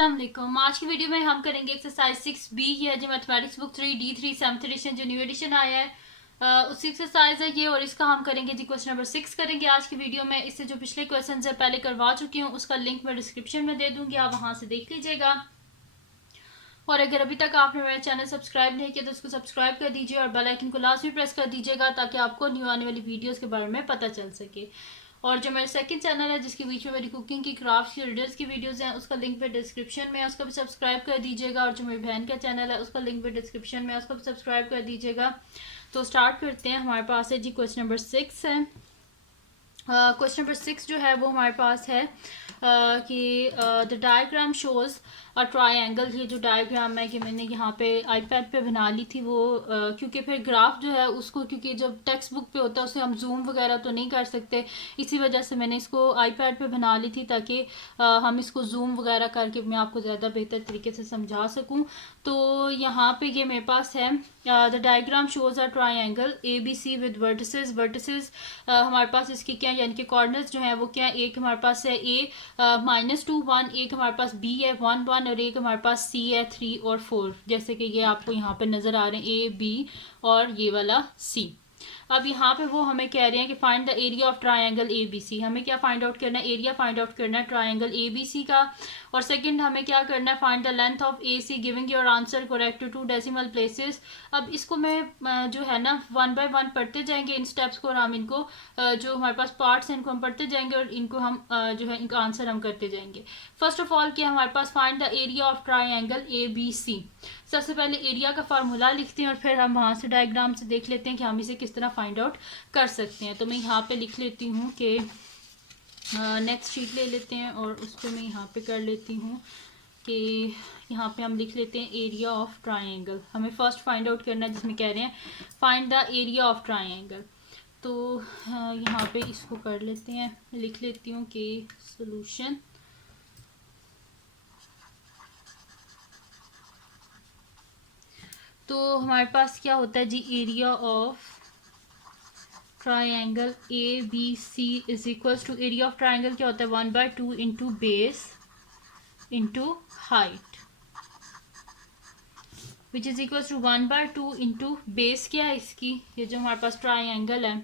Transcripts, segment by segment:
अस्सलाम वालेकुम। आज की वीडियो में हम करेंगे एक्सरसाइज 6B है जो mathematics book 3D3 7th edition जो न्यू एडिशन आया है उसी एक्सरसाइज है ये, और इसका हम करेंगे जी क्वेश्चन नंबर 6 करेंगे आज की वीडियो में। इससे जो पिछले क्वेश्चन है पहले करवा चुकी हूँ, उसका लिंक मैं डिस्क्रिप्शन में दे दूंगी, आप वहां से देख लीजिएगा। और अगर अभी तक आपने मेरा चैनल सब्सक्राइब नहीं किया तो उसको सब्सक्राइब कर दीजिए और बेल आइकन को लाजमी प्रेस कर दीजिएगा ताकि आपको न्यू आने वाली वीडियोस के बारे में पता चल सके। और जो मेरा सेकंड चैनल है जिसके बीच में मेरी कुकिंग की, क्राफ्ट की, रिडल्स की वीडियोस हैं, उसका लिंक भी डिस्क्रिप्शन में है, उसका भी सब्सक्राइब कर दीजिएगा। और जो मेरी बहन का चैनल है उसका लिंक भी डिस्क्रिप्शन में है, उसका भी सब्सक्राइब कर दीजिएगा। तो स्टार्ट करते हैं। हमारे पास है जी क्वेश्चन नंबर 6 है। क्वेश्चन नंबर 6 जो है वो हमारे पास है कि the diagram shows a triangle. ये जो डायग्राम है कि मैंने यहाँ पे आईपैड पे बना ली थी वो क्योंकि फिर ग्राफ जो है उसको, क्योंकि जब टेक्स्ट बुक पे होता है उसे हम जूम वगैरह तो नहीं कर सकते, इसी वजह से मैंने इसको आईपैड पे बना ली थी ताकि हम इसको जूम वगैरह करके मैं आपको ज़्यादा बेहतर तरीके से समझा सकूँ। तो यहाँ पे ये मेरे पास है the diagram shows a triangle ABC with vertices. Vertices हमारे पास इसकी क्या, यानी कि कॉर्नर्स जो है वो क्या, एक हमारे पास है A-2 1, एक हमारे पास B है 1 1, और एक हमारे पास C है 3 और 4, जैसे कि ये आपको यहाँ पे नजर आ रहे हैं A B और ये वाला C। अब यहाँ पे वो हमें कह रहे हैं कि find the area of triangle ABC। हमें क्या फाइंड आउट करना है, एरिया फाइंड आउट करना है ट्रायंगल ABC का। और सेकंड हमें क्या करना है, find the length of AC giving your answer correct to 2 decimal places. अब इसको मैं जो है ना 1 बाय 1 पढ़ते जाएंगे इन स्टेप्स को, और हम इनको जो हमारे पास पार्ट्स हैं इनको हम पढ़ते जाएंगे और इनको हम जो है इनका आंसर हम करते जाएंगे। फर्स्ट ऑफ ऑल क्या हमारे पास, find the area of triangle ABC। सबसे पहले एरिया का फार्मूला लिखते हैं और फिर हम वहाँ से डायग्राम से देख लेते हैं कि हम इसे किस तरह फाइंड आउट कर सकते हैं। तो मैं यहाँ पे लिख लेती हूँ कि नेक्स्ट शीट ले लेते हैं और उस पर मैं यहाँ पे कर लेती हूँ कि यहाँ पे हम लिख लेते हैं एरिया ऑफ ट्रायंगल। हमें फर्स्ट फाइंड आउट करना है जिसमें कह रहे हैं find the area of triangle. तो यहाँ पे इसको कर लेते हैं, लिख लेती हूँ कि सोल्यूशन। तो हमारे पास क्या होता है जी, area of triangle ABC is equals to, area of triangle क्या होता है 1/2 into base into height, which is equals to 1/2 into base क्या है इसकी, ये जो हमारे पास ट्रायंगल है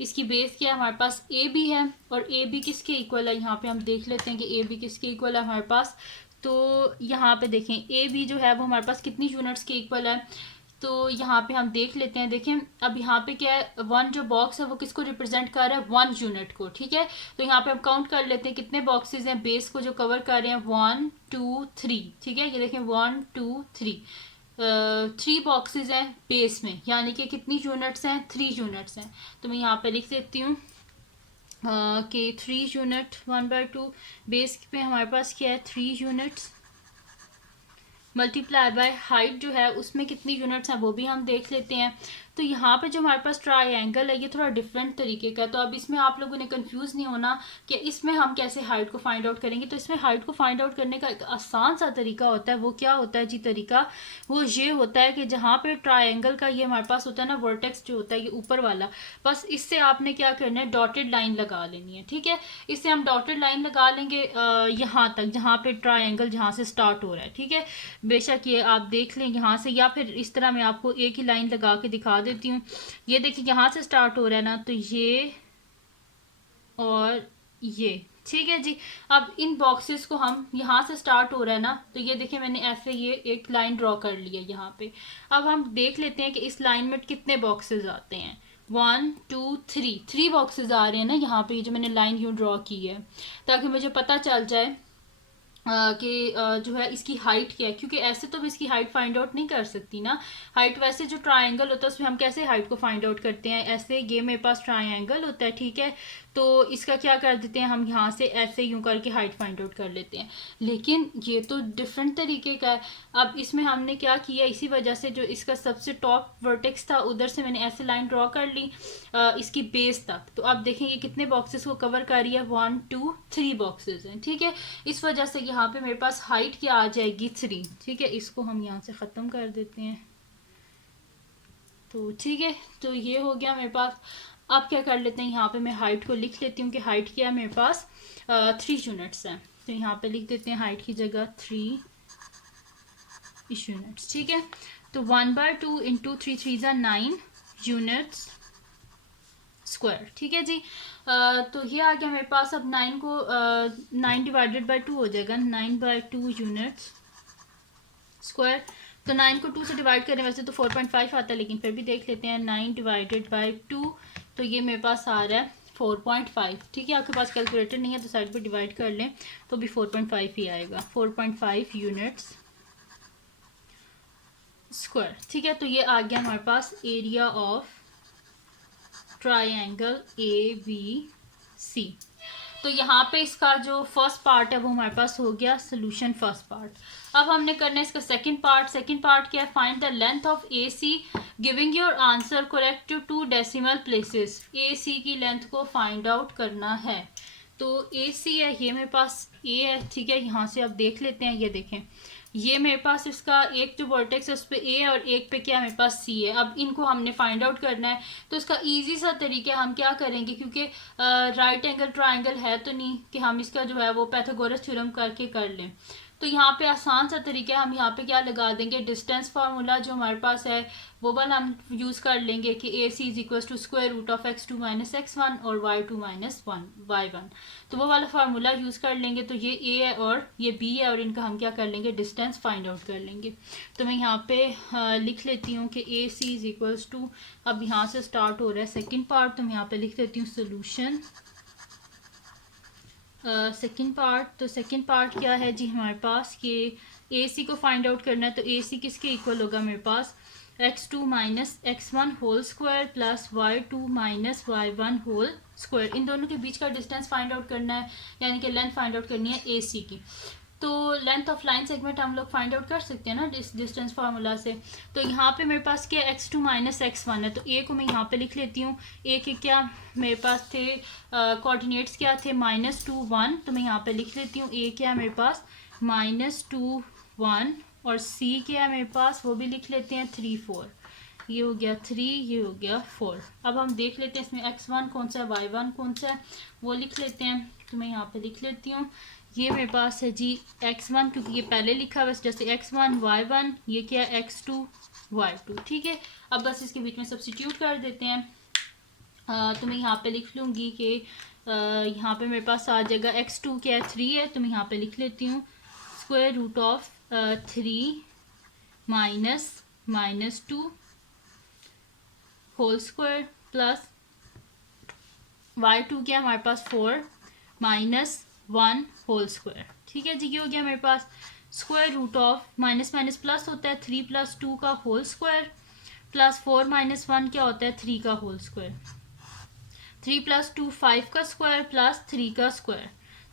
इसकी बेस क्या है हमारे पास AB है, और AB किसके इक्वल है, यहाँ पे हम देख लेते हैं कि AB किसके इक्वल है हमारे पास। तो यहाँ पे देखें AB जो है वो हमारे पास कितनी यूनिट्स के इक्वल है, तो यहाँ पे हम देख लेते हैं। देखें अब यहाँ पे क्या है, 1 जो बॉक्स है वो किसको रिप्रेजेंट कर रहा है, 1 यूनिट को, ठीक है। तो यहाँ पे हम काउंट कर लेते हैं कितने बॉक्सेस हैं बेस को जो कवर कर रहे हैं, 1 2 3, ठीक है। ये देखें 1 2 3, 3 बॉक्सेस हैं बेस में, यानी कि कितनी यूनिट्स हैं, 3 यूनिट्स हैं। तो मैं यहाँ पे लिख देती हूँ कि 3 यूनिट 1/2 बेस पे हमारे पास क्या है 3 यूनिट्स, मल्टीप्लाई बाय हाइट जो है उसमें कितनी यूनिट्स हैं वो भी हम देख लेते हैं। तो यहाँ पे जो हमारे पास ट्रायंगल है ये थोड़ा डिफरेंट तरीके का, तो अब इसमें आप लोगों ने कंफ्यूज नहीं होना कि इसमें हम कैसे हाइट को फाइंड आउट करेंगे। तो इसमें हाइट को फाइंड आउट करने का एक आसान सा तरीका होता है, वो क्या होता है जी तरीका, वो ये होता है कि जहाँ पे ट्रायंगल का ये हमारे पास होता है ना वर्टेक्स जो होता है ये ऊपर वाला, बस इससे आपने क्या करना है डॉटेड लाइन लगा लेनी है, ठीक है। इससे हम डॉटेड लाइन लगा लेंगे यहाँ तक जहाँ पे ट्रायंगल जहाँ से स्टार्ट हो रहा है, ठीक है। बेशक ये आप देख लें यहाँ से, या फिर इस तरह मैं आपको एक ही लाइन लगा के दिखा देती हूँ। ये देखिए यहाँ से स्टार्ट हो रहा है ना, तो ये और ये, ठीक है जी। अब इन बॉक्सेस को हम यहाँ से स्टार्ट हो रहा है ना, तो ये देखिए मैंने ऐसे ये एक लाइन ड्रॉ कर ली है यहाँ पे। अब हम देख लेते हैं कि इस लाइन में कितने बॉक्सेस आते हैं, 1 2 3 बॉक्सेस आ रहे हैं ना यहाँ पे, जो मैंने लाइन यूँ ड्रॉ की है ताकि मुझे पता चल जाए कि जो है इसकी हाइट क्या है, क्योंकि ऐसे तो मैं इसकी हाइट फाइंड आउट नहीं कर सकती ना। हाइट वैसे जो ट्रायंगल होता है उसमें हम कैसे हाइट को फाइंड आउट करते हैं, ऐसे ये मेरे पास ट्रायंगल होता है, ठीक है। तो इसका क्या कर देते हैं हम यहाँ से ऐसे यूं करके हाइट फाइंड आउट कर लेते हैं, लेकिन ये तो डिफरेंट तरीके का है। अब इसमें हमने क्या किया, इसी वजह से जो इसका सबसे टॉप वर्टेक्स था उधर से मैंने ऐसे लाइन ड्रॉ कर ली इसकी बेस तक। तो अब देखेंगे कितने बॉक्सेस को कवर कर रही है, 1 2 3 बॉक्सेस हैं, ठीक है। इस वजह से यहाँ पे मेरे पास हाइट क्या आ जाएगी 3, ठीक है। इसको हम यहाँ से ख़त्म कर देते हैं, तो ठीक है। तो ये हो गया मेरे पास। अब क्या कर लेते हैं, यहाँ पे मैं हाइट को लिख लेती हूँ कि हाइट क्या है मेरे पास 3 यूनिट्स हैं, तो यहाँ पे लिख देते हैं हाइट की जगह 3 यूनिट्स, ठीक है। तो 1/2 इंटू 3 3 9 यूनिट्स स्क्वायर, ठीक है जी। तो ये आ गया मेरे पास। अब 9 को 9 डिवाइडेड बाई 2 हो जाएगा, 9/2 यूनिट्स स्क्वायर। तो 9 को 2 से डिवाइड करें वैसे तो 4.5 आता है, लेकिन फिर भी देख लेते हैं। 9 डिवाइडेड बाई 2, तो ये मेरे पास आ रहा है 4.5, ठीक है। आपके पास कैलकुलेटर नहीं है तो साइड पे डिवाइड कर लें तो भी 4.5 ही आएगा, 4.5 यूनिट्स स्क्वायर, ठीक है। तो ये आ गया हमारे पास एरिया ऑफ ट्राइंगल ABC। तो यहाँ पे इसका जो फर्स्ट पार्ट है वो हमारे पास हो गया सोल्यूशन फर्स्ट पार्ट। अब हमने करना है इसका सेकंड पार्ट। सेकंड पार्ट क्या है? Find the length of AC giving your answer correct to 2 decimal places. AC की लेंथ को फाइंड आउट करना है। तो AC है, ये मेरे पास A है, ठीक है। यहाँ से आप देख लेते हैं, ये देखें, ये मेरे पास इसका एक जो वर्टेक्स है उस पर A है और एक पे क्या मेरे पास C है। अब इनको हमने फाइंड आउट करना है। तो इसका इजी सा तरीका हम क्या करेंगे, क्योंकि राइट एंगल ट्राइंगल है तो नहीं कि हम इसका जो है वो पाइथागोरस थ्योरम करके कर लें। तो यहाँ पे आसान सा तरीका है, हम यहाँ पे क्या लगा देंगे, डिस्टेंस फार्मूला जो हमारे पास है वो वाला हम यूज़ कर लेंगे कि AC is equal to square root of x2 minus x1 और y2 माइनस y1। तो वो वाला फार्मूला यूज़ कर लेंगे। तो ये A है और ये B है और इनका हम क्या कर लेंगे, डिस्टेंस फाइंड आउट कर लेंगे। तो मैं यहाँ पे लिख लेती हूँ कि AC इज इक्वल्स टू, अब यहाँ से स्टार्ट हो रहा है सेकेंड पार्ट, तो मैं यहाँ पे लिख देती हूँ सोल्यूशन सेकेंड पार्ट। तो सेकेंड पार्ट क्या है जी हमारे पास कि AC को फाइंड आउट करना है। तो AC किसके इक्वल होगा मेरे पास, x2 minus x1 whole square plus y2 minus y1 whole square. इन दोनों के बीच का डिस्टेंस फाइंड आउट करना है, यानी कि लेंथ फाइंड आउट करनी है AC की। तो लेंथ ऑफ लाइन सेगमेंट हम लोग फाइंड आउट कर सकते हैं ना डिस्टेंस फार्मूला से। तो यहाँ पे मेरे पास क्या x2 माइनस x1 है, तो A को मैं यहाँ पे लिख लेती हूँ। A के क्या मेरे पास थे कोऑर्डिनेट्स क्या थे, -2 1, तो मैं यहाँ पे लिख लेती हूँ। A क्या है मेरे पास -2 1 और C क्या है मेरे पास, वो भी लिख लेते हैं 3 4। ये हो गया 3, ये हो गया 4। अब हम देख लेते हैं इसमें x1 कौन सा है, y1 कौन सा है, वो लिख लेते हैं। तो मैं यहाँ पे लिख लेती हूँ, ये मेरे पास है जी x1, क्योंकि ये पहले लिखा हुआ है जैसे x1 y1, ये क्या है x2 y2, ठीक है। अब बस इसके बीच में सब्स्टिट्यूट कर देते हैं। तो मैं यहाँ पे लिख लूँगी कि यहाँ पे मेरे पास आ जाएगा x2 क्या है 3 है, तो मैं यहाँ पे लिख लेती हूँ square root of 3 minus 2 whole square plus y2 क्या हमारे पास 4 माइनस 1 होल स्क्वायर, ठीक है जी। ये हो गया मेरे पास square root of minus minus plus होता है 3 + 2 का होल स्क्वायर प्लस 4 - 1 क्या होता है 3 का होल स्क्वायर। 3 + 2 5 का स्क्वायर प्लस 3 का स्क्वायर,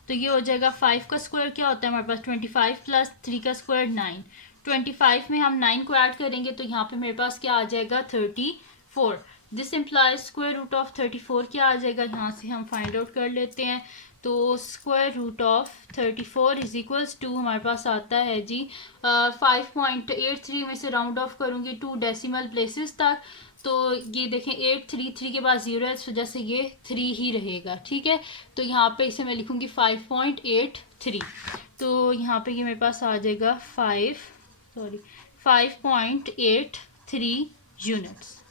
तो ये हो जाएगा 5 का स्क्वायर क्या होता है हमारे पास 25 प्लस 3 का स्क्वायर 9। 25 में हम 9 को ऐड करेंगे तो यहाँ पे मेरे पास क्या आ जाएगा 34। This implies square root of 34 क्या आ जाएगा, यहाँ से हम फाइंड आउट कर लेते हैं। तो square root of 34 is equals to हमारे पास आता है जी 5.83 में से राउंड ऑफ करूँगी 2 डेसिमल प्लेसेस तक। तो ये देखें 833 के बाद 0 है, इस वजह से ये 3 ही रहेगा, ठीक है। तो यहाँ पे इसे मैं लिखूँगी 5.83। तो यहाँ पे ये मेरे पास आ जाएगा 5.83 यूनिट्स,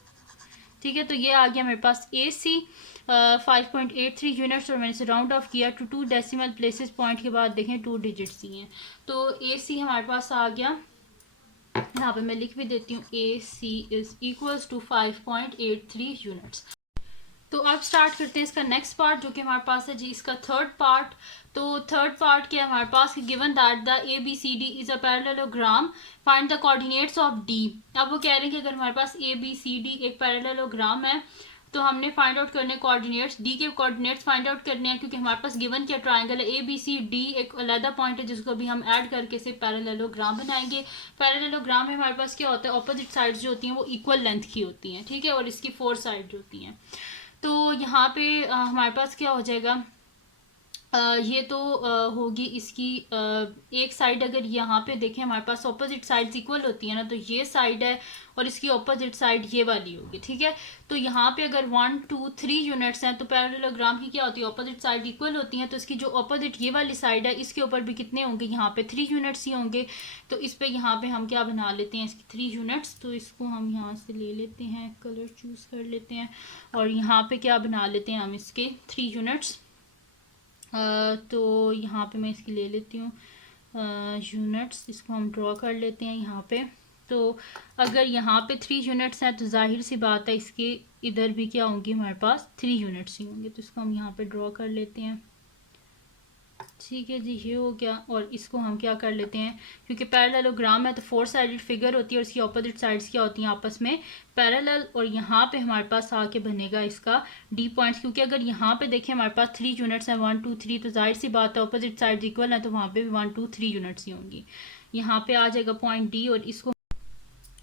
ठीक है। तो ये आ गया मेरे पास AC 5.83 यूनिट्स और मैंने इसे राउंड ऑफ किया टू 2 डेसिमल प्लेसेस। पॉइंट के बाद देखें 2 डिजिट्स ही हैं, तो AC हमारे पास आ गया। यहाँ पे मैं लिख भी देती हूँ AC is equals to 5.83 units. तो अब स्टार्ट करते हैं इसका नेक्स्ट पार्ट जो कि हमारे पास है जी इसका थर्ड पार्ट। तो थर्ड पार्ट क्या है हमारे पास, given that the ABCD is a parallelogram find the coordinates of D। अब वो कह रहे हैं कि अगर हमारे पास ABCD एक पैरेललोग्राम है तो हमने फाइंड आउट करने कोऑर्डिनेट्स, D के कोऑर्डिनेट्स फाइंड आउट करने हैं, क्योंकि हमारे पास गिवन क्या ट्राइंगल है ABCD एक अलग पॉइंट है जिसको भी हम ऐड करके से पैरेललोग्राम बनाएंगे। पैरेललोग्राम में हमारे पास क्या होता है, ऑपोजिट साइड्स जो होती हैं वो इक्वल लेंथ की होती हैं, ठीक है, और इसकी 4 साइड होती हैं। तो यहाँ पे हमारे पास क्या हो जाएगा ये तो होगी इसकी एक साइड। अगर यहाँ पे देखें हमारे पास ऑपोजिट साइड्स इक्वल होती है ना, तो ये साइड है और इसकी ऑपोजिट साइड ये वाली होगी, ठीक है। तो यहाँ पे अगर 1 2 3 यूनिट्स हैं तो पैरेललोग्राम की क्या होती है, ऑपोजिट साइड इक्वल होती हैं। तो इसकी जो ऑपोजिट ये वाली साइड है इसके ऊपर भी कितने होंगे, यहाँ पे 3 यूनिट्स ही होंगे। तो इस पे यहाँ पे हम क्या बना लेते हैं, इसकी 3 यूनिट्स। तो इसको हम यहाँ से ले लेते हैं, कलर चूज़ कर लेते हैं और यहाँ पे क्या बना लेते हैं हम इसके 3 यूनिट्स। तो यहाँ पे मैं इसकी ले लेती हूँ यूनिट्स, इसको हम ड्रॉ कर लेते हैं यहाँ पे। तो अगर यहाँ पे 3 यूनिट्स हैं तो जाहिर सी बात है इसके इधर भी क्या होंगी, हमारे पास 3 यूनिट्स ही होंगे। तो इसको हम यहाँ पे ड्रॉ कर लेते हैं, ठीक है जी, ये हो गया। और इसको हम क्या कर लेते हैं, क्योंकि पैरेललोग्राम है तो 4 साइडेड फिगर होती है और इसकी ऑपोजिट साइड्स क्या होती हैं, आपस में पैरेलल। और यहाँ पे हमारे पास आके बनेगा इसका डी पॉइंट्स, क्योंकि अगर यहाँ पे देखें हमारे पास 3 यूनिट्स हैं 1 2 3, तो जाहिर सी बात है ऑपोजिट साइड्स इक्वल है तो वहाँ पे भी 1 2 3 यूनिट्स ही होंगी। यहाँ पे आ जाएगा पॉइंट डी और इसको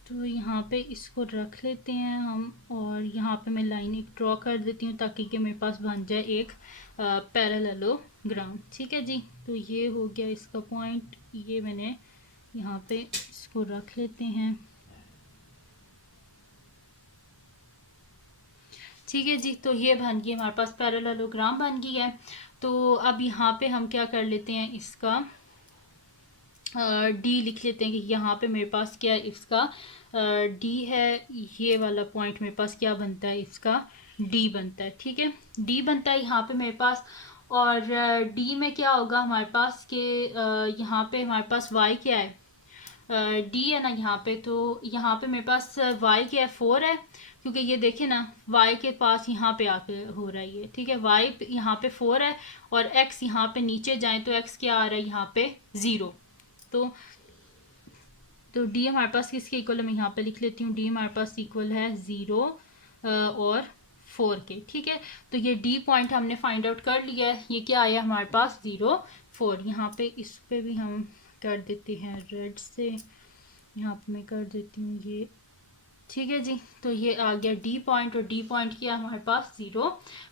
तो यहाँ पे इसको रख लेते हैं हम। और यहाँ पे मैं लाइन एक ड्रॉ कर देती हूँ ताकि कि मेरे पास बन जाए एक पैरेललोग्राम, ठीक है जी। तो ये हो गया इसका पॉइंट, ये मैंने यहाँ पे इसको रख लेते हैं, ठीक है जी। तो ये बन गई हमारे पास पैरेललोग्राम बन गई है। तो अब यहाँ पे हम क्या कर लेते हैं, इसका डी लिख लेते हैं कि यहाँ पे मेरे पास क्या है, इसका डी है। ये वाला पॉइंट मेरे पास क्या बनता है, इसका डी बनता है, ठीक है। डी बनता है यहाँ पे मेरे पास। और डी में क्या होगा हमारे पास कि यहाँ पे हमारे पास वाई क्या है, डी है ना यहाँ पे। तो यहाँ पे मेरे पास वाई क्या है, 4 है। क्योंकि ये देखे ना वाई के पास यहाँ पे आके हो रहा है ये, ठीक है। वाई यहाँ पे 4 है और एक्स यहाँ पे नीचे जाए तो एक्स क्या आ रहा है यहाँ पे 0। तो डी हमारे पास किसके इक्वल है, मैं यहाँ पे लिख लेती हूँ, डी हमारे पास इक्वल है 0 और 4 के, ठीक है। तो ये डी पॉइंट हमने फाइंड आउट कर लिया है, ये क्या आया हमारे पास 0 4। यहाँ पे इस पे भी हम कर देते हैं रेड से, यहाँ पे मैं कर देती हूँ ये, ठीक है जी। तो ये आ गया डी पॉइंट और डी पॉइंट किया हमारे पास 0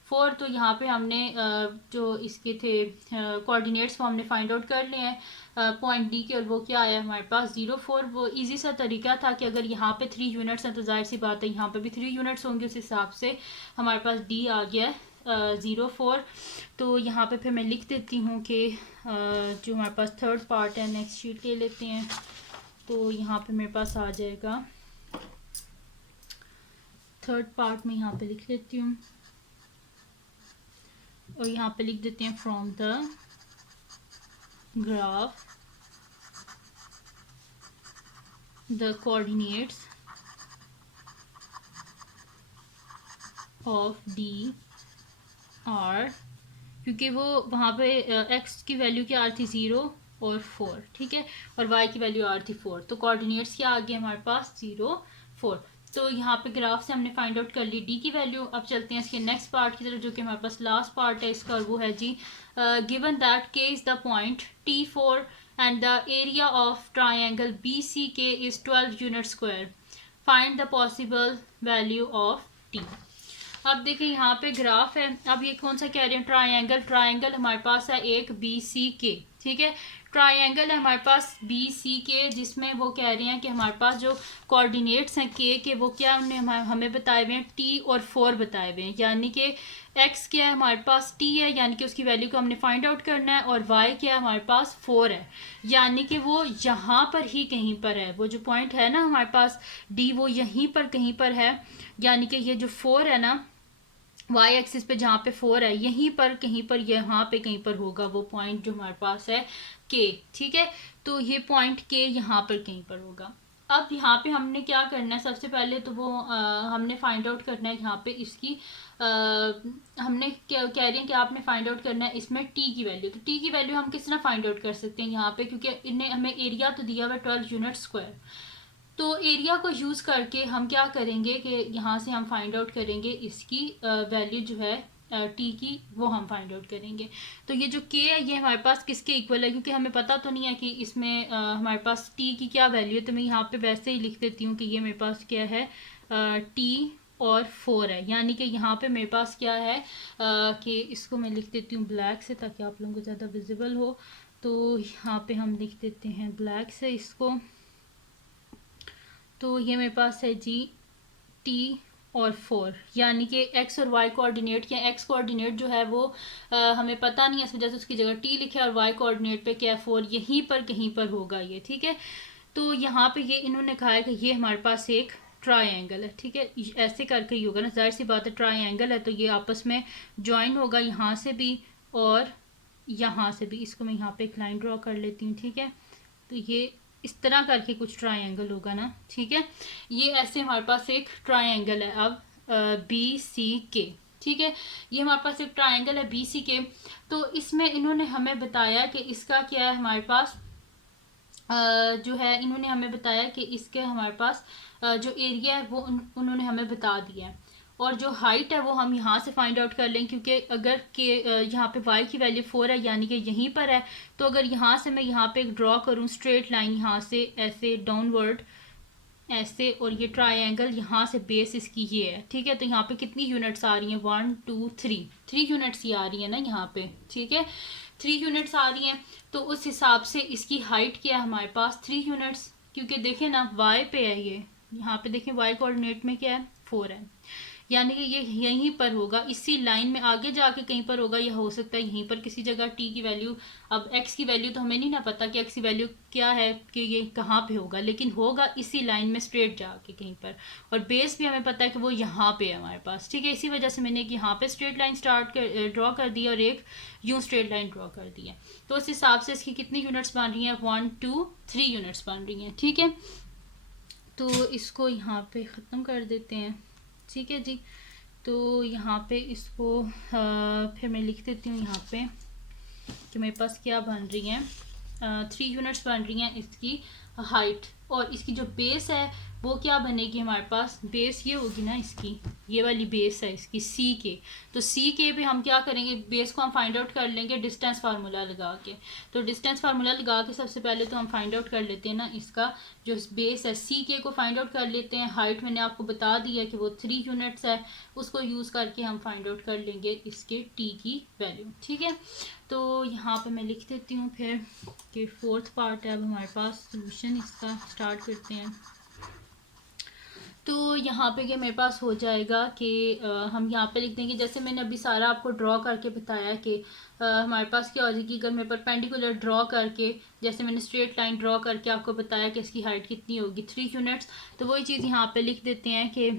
4। तो यहाँ पे हमने जो इसके थे कोऑर्डिनेट्स वो हमने फाइंड आउट कर लिए हैं पॉइंट डी के, और वो क्या आया हमारे पास 0 4। वो इजी सा तरीका था कि अगर यहाँ पे 3 यूनिट्स हैं तो जाहिर सी बात है यहाँ पे भी 3 यूनिट्स होंगे, उस हिसाब से हमारे पास डी आ गया है 0 4। तो यहाँ पे फिर मैं लिख देती हूँ कि जो हमारे पास थर्ड पार्ट है, नेक्स्ट शीट ले लेते हैं। तो यहाँ पे मेरे पास आ जाएगा थर्ड पार्ट में, यहाँ पे लिख लेती हूँ और यहाँ पे लिख देते हैं from the graph the coordinates of D R, क्योंकि वो वहाँ पे एक्स की वैल्यू क्या आ रही थी 0 और 4, ठीक है, और वाई की वैल्यू आ रही थी 4। तो कोऑर्डिनेट्स क्या आ गए हमारे पास 0 4। तो यहाँ पे ग्राफ से हमने फाइंड आउट कर ली डी की वैल्यू। अब चलते हैं इसके नेक्स्ट पार्ट की तरफ, जो कि हमारे पास लास्ट पार्ट है इसका, और वो है जी गिवन दैट के is the point T4 and the area of triangle BCK is 12 unit square, find the possible value of T. अब देखिए यहाँ पे ग्राफ है। अब ये कौन सा कह रहे हैं, ट्राइंगल हमारे पास है एक BCK, ठीक है। ट्राइंगल है हमारे पास BCK, जिसमें वो कह रहे हैं कि हमारे पास जो कोऑर्डिनेट्स हैं के वो क्या उन्हें हमें बताए हुए हैं T और 4 बताए हुए हैं। यानी कि x क्या है हमारे पास T है, यानी कि उसकी वैल्यू को हमने फाइंड आउट करना है, और y क्या है हमारे पास 4 है, यानी कि वो यहाँ पर ही कहीं पर है। वो जो पॉइंट है ना हमारे पास D, वो यहीं पर कहीं पर है। यानी कि ये जो 4 है ना वाई एक्सिस पे, जहाँ पे 4 है यहीं पर कहीं पर, यहाँ पे कहीं पर होगा वो पॉइंट जो हमारे पास है के, ठीक है। तो ये पॉइंट के यहाँ पर कहीं पर होगा। अब यहाँ पे हमने क्या करना है, सबसे पहले तो वो हमने फाइंड आउट करना है यहाँ पे इसकी हमने कह रहे हैं कि आपने फाइंड आउट करना है इसमें टी की वैल्यू। तो टी की वैल्यू हम किस तरह फाइंड आउट कर सकते हैं यहाँ पे, क्योंकि इन्हें हमें एरिया तो दिया हुआ 12 यूनिट स्क्वायर। तो एरिया को यूज़ करके हम क्या करेंगे कि यहाँ से हम फाइंड आउट करेंगे इसकी वैल्यू जो है टी की, वो हम फाइंड आउट करेंगे। तो ये जो के है ये हमारे पास किसके इक्वल है, क्योंकि हमें पता तो नहीं है कि इसमें हमारे पास टी की क्या वैल्यू है। तो मैं यहाँ पे वैसे ही लिख देती हूँ कि ये मेरे पास क्या है टी और 4 है, यानी कि यहाँ पे मेरे पास क्या है कि इसको मैं लिख देती हूँ ब्लैक से ताकि आप लोगों को ज़्यादा विजिबल हो। तो यहाँ पे हम लिख देते हैं ब्लैक से इसको। तो ये मेरे पास है जी टी और 4, यानी कि एक्स और वाई कोऑर्डिनेट, या एक्स कोऑर्डिनेट जो है वो हमें पता नहीं है, इस वजह से उसकी जगह टी लिखे, और वाई कोऑर्डिनेट पे क्या है 4, यहीं पर कहीं पर होगा ये, ठीक है। तो यहाँ पे ये इन्होंने कहा है कि ये हमारे पास एक ट्रायंगल है, ठीक है। ऐसे करके ही होगा ना, जाहिर सी बात है ट्रायंगल है तो ये आपस में ज्वाइन होगा, यहाँ से भी और यहाँ से भी। इसको मैं यहाँ पे एक लाइन ड्रॉ कर लेती हूँ, ठीक है। तो ये इस तरह करके कुछ ट्रायंगल होगा ना, ठीक है। ये ऐसे हमारे पास एक ट्रायंगल है अब बी सी के, ठीक है। ये हमारे पास एक ट्रायंगल है बी सी के। तो इसमें इन्होंने हमें बताया कि इसका क्या है हमारे पास जो है, इन्होंने हमें बताया कि इसके हमारे पास जो एरिया है वो उन्होंने हमें बता दिया है, और जो हाइट है वो हम यहाँ से फाइंड आउट कर लें, क्योंकि अगर के यहाँ पे y की वैल्यू 4 है यानी कि यहीं पर है, तो अगर यहाँ से मैं यहाँ पे एक ड्रॉ करूँ स्ट्रेट लाइन यहाँ से ऐसे डाउनवर्ड ऐसे, और ये ट्रायंगल यहाँ से बेस इसकी ये है, ठीक है। तो यहाँ पे कितनी यूनिट्स आ रही हैं, 1 2 3 यूनिट्स ही आ रही है ना यहाँ पे, ठीक है। 3 यूनिट्स आ रही हैं, तो उस हिसाब से इसकी हाइट क्या है हमारे पास 3 यूनिट्स, क्योंकि देखें ना y पे है ये, यहाँ पे देखें y कोऑर्डिनेट में क्या है 4 है, यानी कि ये यहीं पर होगा, इसी लाइन में आगे जाके कहीं पर होगा, या हो सकता है यहीं पर किसी जगह t की वैल्यू, अब x की वैल्यू तो हमें नहीं ना पता कि x की वैल्यू क्या है कि ये कहाँ पे होगा, लेकिन होगा इसी लाइन में स्ट्रेट जाके कहीं पर। और बेस भी हमें पता है कि वो यहाँ पे है हमारे पास, ठीक है। इसी वजह से मैंने एक यहाँ पे स्ट्रेट लाइन ड्रॉ कर दी और एक यूँ स्ट्रेट लाइन ड्रॉ कर दी है। तो उस हिसाब से इसकी कितनी यूनिट्स बन रही हैं, 1 2 3 यूनिट्स बन रही हैं, ठीक है। तो इसको यहाँ पे ख़त्म कर देते हैं, ठीक है जी। तो यहाँ पे इसको फिर मैं लिख देती हूँ यहाँ पे कि मेरे पास क्या बन रही हैं, 3 यूनिट्स बन रही हैं इसकी हाइट, और इसकी जो बेस है वो क्या बनेगी हमारे पास, बेस ये होगी ना इसकी, ये वाली बेस है इसकी सी के। तो सी के पे हम क्या करेंगे, बेस को हम फाइंड आउट कर लेंगे डिस्टेंस फार्मूला लगा के। तो डिस्टेंस फार्मूला लगा के सबसे पहले तो हम फाइंड आउट कर लेते हैं ना इसका जो बेस है, सी के को फाइंड आउट कर लेते हैं। हाइट मैंने आपको बता दी है कि वो 3 यूनिट्स है, उसको यूज़ करके हम फाइंड आउट कर लेंगे इसके टी की वैल्यू, ठीक है। तो यहाँ पे मैं लिख देती हूँ फिर कि 4th पार्ट है अब हमारे पास, सोल्यूशन इसका स्टार्ट करते हैं। तो यहाँ पे क्या मेरे पास हो जाएगा कि हम यहाँ पे लिख देंगे, जैसे मैंने अभी सारा आपको ड्रॉ करके बताया कि हमारे पास क्या हो जाएगी, अगर मैं परपेंडिकुलर ड्रॉ करके, जैसे मैंने स्ट्रेट लाइन ड्रॉ करके आपको बताया कि इसकी हाइट कितनी होगी 3 यूनिट्स, तो वही चीज़ यहाँ पे लिख देते हैं कि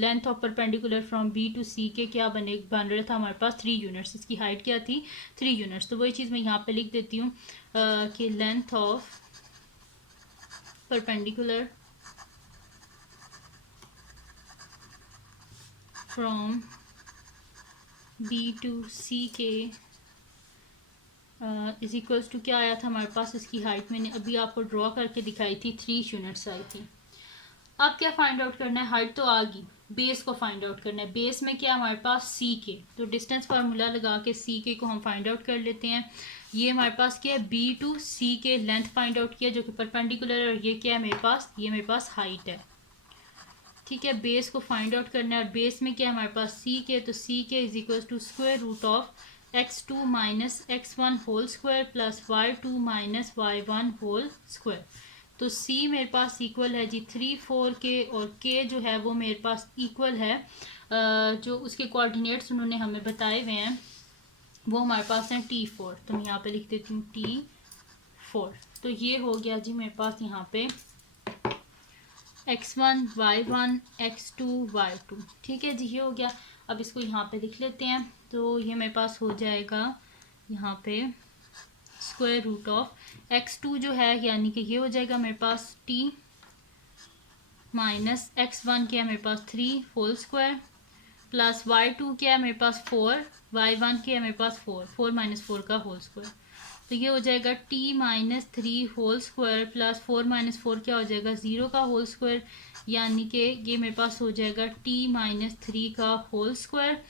length of perpendicular from B to C के क्या बन रहा था हमारे पास 3 यूनिट्स, इसकी हाइट क्या थी 3 यूनिट्स। तो वही चीज़ मैं यहाँ पे लिख देती हूँ कि length of perpendicular from B to C के इज इक्वल्स टू क्या आया था हमारे पास, इसकी हाइट मैंने अभी आपको ड्रॉ करके दिखाई थी 3 यूनिट्स आई थी। अब क्या फाइंड आउट करना है, हाइट तो आ गई, बेस को फाइंड आउट करना है। बेस में क्या हमारे पास सी के, तो डिस्टेंस फार्मूला लगा के सी के को हम फाइंड आउट कर लेते हैं। ये हमारे पास क्या है, बी टू सी के लेंथ फाइंड आउट किया जो कि परपेंडिकुलर है, और ये क्या है मेरे पास, ये मेरे पास हाइट है, ठीक है। बेस को फाइंड आउट करना है, और बेस में क्या है हमारे पास सी के, तो सी के is equal to square root of x2 minus x1 whole square plus y2 minus y1 whole square. तो c मेरे पास इक्वल है जी 3 4 के, और k जो है वो मेरे पास इक्वल है जो उसके कोऑर्डिनेट्स उन्होंने हमें बताए हुए हैं वो हमारे पास हैं T4। तो मैं यहाँ पे लिख देती हूँ T4। तो ये हो गया जी मेरे पास यहाँ पे x1 y1 x2 y2, ठीक है जी, ये हो गया। अब इसको यहाँ पे लिख लेते हैं, तो ये मेरे पास हो जाएगा यहाँ पे स्क्वायर रूट ऑफ x2 जो है, यानी कि ये हो जाएगा मेरे पास t माइनस x1 क्या है मेरे पास 3 होल स्क्वायर प्लस y2 क्या है मेरे पास 4, y1 क्या है मेरे पास 4 माइनस 4 का होल स्क्वायर। तो ये हो जाएगा t minus 3 whole square plus 4 minus 4 क्या हो जाएगा 0 का होल स्क्वायर, यानी कि ये मेरे पास हो जाएगा t माइनस 3 का होल स्क्वायर।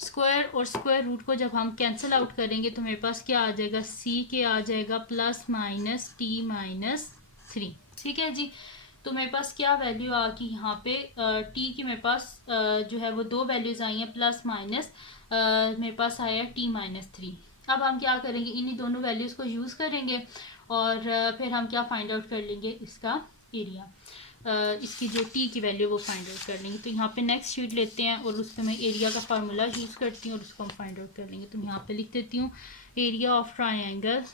स्क्वायर और स्क्वायर रूट को जब हम कैंसिल आउट करेंगे तो मेरे पास क्या आ जाएगा, c के आ जाएगा प्लस माइनस t माइनस 3, ठीक है जी। तो मेरे पास क्या वैल्यू आ गई यहाँ पे, टी की मेरे पास जो है वो दो वैल्यूज़ आई हैं प्लस माइनस, मेरे पास आया टी माइनस थ्री। अब हम क्या करेंगे, इन्हीं दोनों वैल्यूज़ को यूज़ करेंगे और फिर हम क्या फाइंड आउट कर लेंगे, इसका एरिया, इसकी जो टी की वैल्यू वो फाइंड आउट कर लेंगे। तो यहाँ पे नेक्स्ट शीट लेते हैं और उसमें मैं एरिया का फार्मूला यूज़ करती हूँ और उसको हम फाइंड आउट कर लेंगे। तो यहाँ पे लिख देती हूँ area of triangle,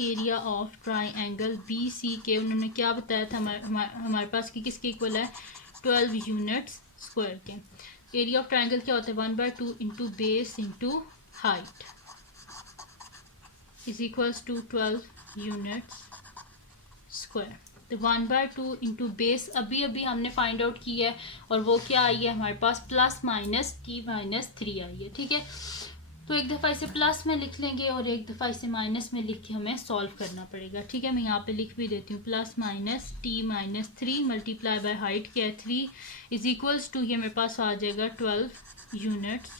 area of triangle B C के, उन्होंने क्या बताया था हमारे पास कि किसके इक्वल है, 12 यूनिट्स स्क्वायर के। एरिया ऑफ ट्राइंगल क्या होता है, 1/2 into base into height is equals to 12 units square. तो 1/2 इंटू बेस अभी अभी हमने फाइंड आउट की है और वो क्या आई है हमारे पास, plus minus T minus three I है। ठीक है, तो एक दफ़ा इसे प्लस में लिख लेंगे और एक दफ़ा इसे माइनस में लिख के हमें सॉल्व करना पड़ेगा। ठीक है, मैं यहाँ पे लिख भी देती हूँ, plus minus T minus three multiply by height क्या है 3 इज इक्वल्स टू, ये मेरे पास आ जाएगा 12 यूनिट्स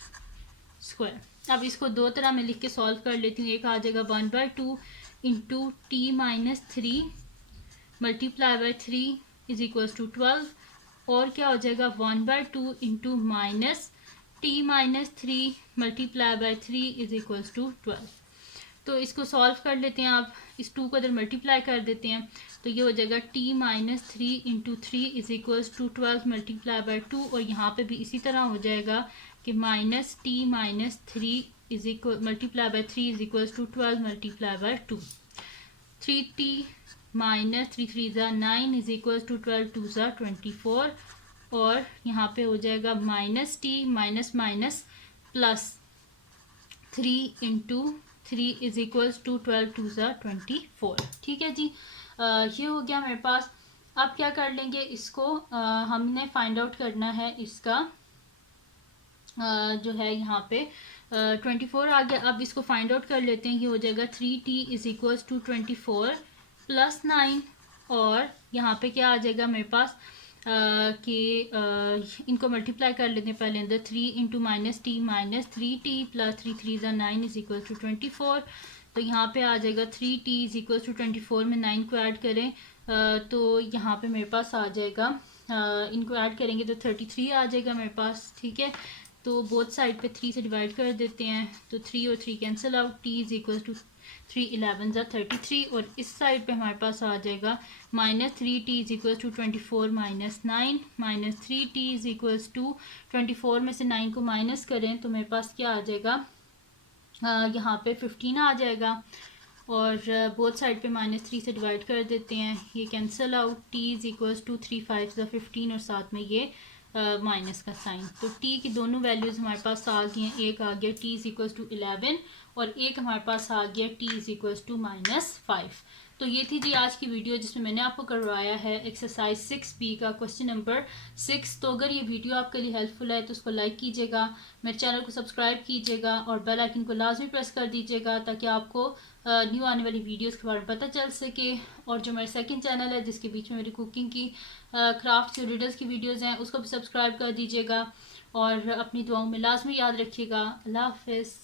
स्क्वायर। अब इसको दो तरह में लिख के सॉल्व कर लेती हूँ, एक आ जाएगा 1/2 into T minus three multiply by 3 is equals to 12, और क्या हो जाएगा 1/2 into minus T minus three multiply by 3 is equals to 12। तो इसको सॉल्व कर लेते हैं, आप इस 2 को इधर मल्टीप्लाई कर देते हैं तो ये हो जाएगा T minus three into three is equals to 12 multiply by 2, और यहाँ पे भी इसी तरह हो जाएगा कि minus T minus three is equal multiply by 3 is equals to 12 multiply by 2, 3t minus 3 3 ज़ा 9 इज इक्वल्स टू 12 2 ज़ा 24, और यहाँ पे हो जाएगा minus T minus minus plus 3 into three is equals to 12 2 ज़ा 24। ठीक है जी, ये हो गया मेरे पास। अब क्या कर लेंगे, इसको हमने फाइंड आउट करना है इसका जो है यहाँ पे 24 आ गया। अब इसको फाइंड आउट कर लेते हैं, ये हो जाएगा 3t is equals to 24 plus 9, और यहाँ पे क्या आ जाएगा मेरे पास कि इनको मल्टीप्लाई कर लेते हैं पहले अंदर, 3 into minus T minus 3t plus 3 3 ज़ा 9 इज इक्वल टू 24। तो यहाँ पे आ जाएगा 3t इज इक्वल टू 24 में 9 को ऐड करें तो यहाँ पे मेरे पास आ जाएगा, इनको ऐड करेंगे तो 33 आ जाएगा मेरे पास। ठीक है, तो बोथ साइड पे 3 से डिवाइड कर देते हैं तो 3 और 3 cancel out, t is equal to 3 11 ज़ा 33, और इस साइड पे हमारे पास आ जाएगा minus 3t is equal to 24 minus 9 minus 3t is equal to 24 में से 9 को माइनस करें तो मेरे पास क्या आ जाएगा, यहाँ पे 15 आ जाएगा, और बोथ साइड पे माइनस 3 से डिवाइड कर देते हैं, ये cancel out, t is equal to 3 5 ज़ा 15 और साथ में ये माइनस का साइन। तो t की दोनों वैल्यूज़ हमारे पास आ गई हैं, एक आ गया t इज इक्वल टू 11 और एक हमारे पास आ गया t इज इक्वल टू -5। तो ये थी जी आज की वीडियो जिसमें मैंने आपको करवाया है एक्सरसाइज 6b का क्वेश्चन नंबर 6। तो अगर ये वीडियो आपके लिए हेल्पफुल है तो उसको लाइक कीजिएगा, मेरे चैनल को सब्सक्राइब कीजिएगा और बेल आइकन को लाजमी प्रेस कर दीजिएगा ताकि आपको न्यू आने वाली वीडियोस के बारे में पता चल सके। और जो मेरा सेकंड चैनल है जिसके बीच में मेरी कुकिंग की क्राफ्ट्स और रिडल्स की वीडियोस हैं उसको भी सब्सक्राइब कर दीजिएगा और अपनी दुआओं में लाजमी याद रखिएगा। अल्लाह हाफिज़।